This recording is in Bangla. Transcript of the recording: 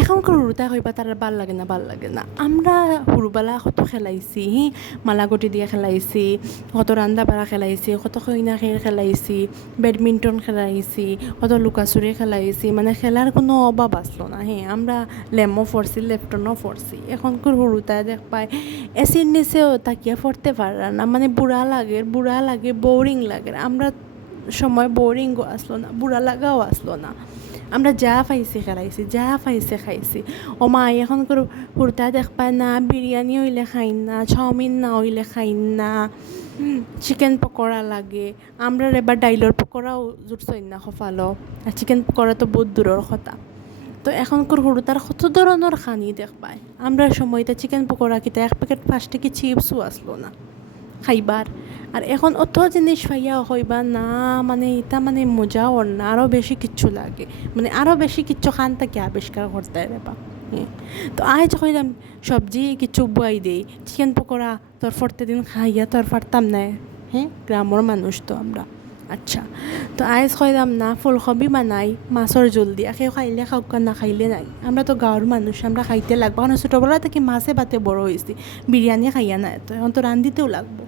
এখনকার হুড়ুতা হইবা তার ভাল লাগে না ভাল লাগে না। আমরা হুড়ুবেলা কত খেলাইছি, মালাগটি দিয়ে খেলাইছি, কত রান্দা বাড়া খেলাইছি, কত কইনা খেয়ে খেলাইছি, ব্যাডমিন্টন খেলাইছি, কত লুকাচুরি খেলাইছি, মানে খেলার কোনো অভাব আসলো না। আমরা লেমও ফরছি, লেফটনও ফরছি। এখনকার হুড়ুতায় দেখ পায় এসির নিচেও তাকিয়া পড়তে পারে না, মানে বুড়া লাগে, বোরিং লাগে। আমরা সময় বোরিংও আসলো না, বুড়া লাগাও আসলো না। আমরা যা পাইছি খেলাইছি, যা পাইছে খাইছি। ও মা এখন করে হুড়তা দেখ পায় না, বিরিয়ানি হইলে খাইন না, চাউমিন না হইলে খাইন না, চিকেন পকোড়া লাগে। আমরা এবার ডাইলর পকোড়াও জুটছই না খফালো, আর চিকেন পকোড়া তো বহুত দূরের কথা। তো এখনকার হুড়তার কত ধরনের খানি দেখ পায়। আমরা সময়টা চিকেন পকোড়া কিতা 1 প্যাকেট 5 টাকা চিপসও আসলো না খাইবার। আর এখন অত জিনিস পাইয়া হইবা না, মানে এটা মানে মজা ওর না, আরও বেশি কিচ্ছু লাগে, মানে আরও বেশি কিচ্ছু খান তাকে আবিষ্কার করতে রেবা। তো আজ কইলাম সবজি কিছু বুয়াই দেই, চিকেন পকোড়া তোর ফরতে দিন খাইয়া তোর ফারতাম না। গ্রামের মানুষ তো আমরা। আচ্ছা, তো আজ কইলাম না ফুলকপি বানাই মাছের জোল দিয়া, কেউ খাইলে খাওক না খাইলে নাই। আমরা তো গাঁৱৰ মানুষ, আমরা খাইতে লাগবো। কারণ ছোটোবেলা থেকে মাছে ভাতে বড় হয়েছি, বিরিয়ানি খাইয়া না, তো এখন তো রান্ধিতেও লাগবো।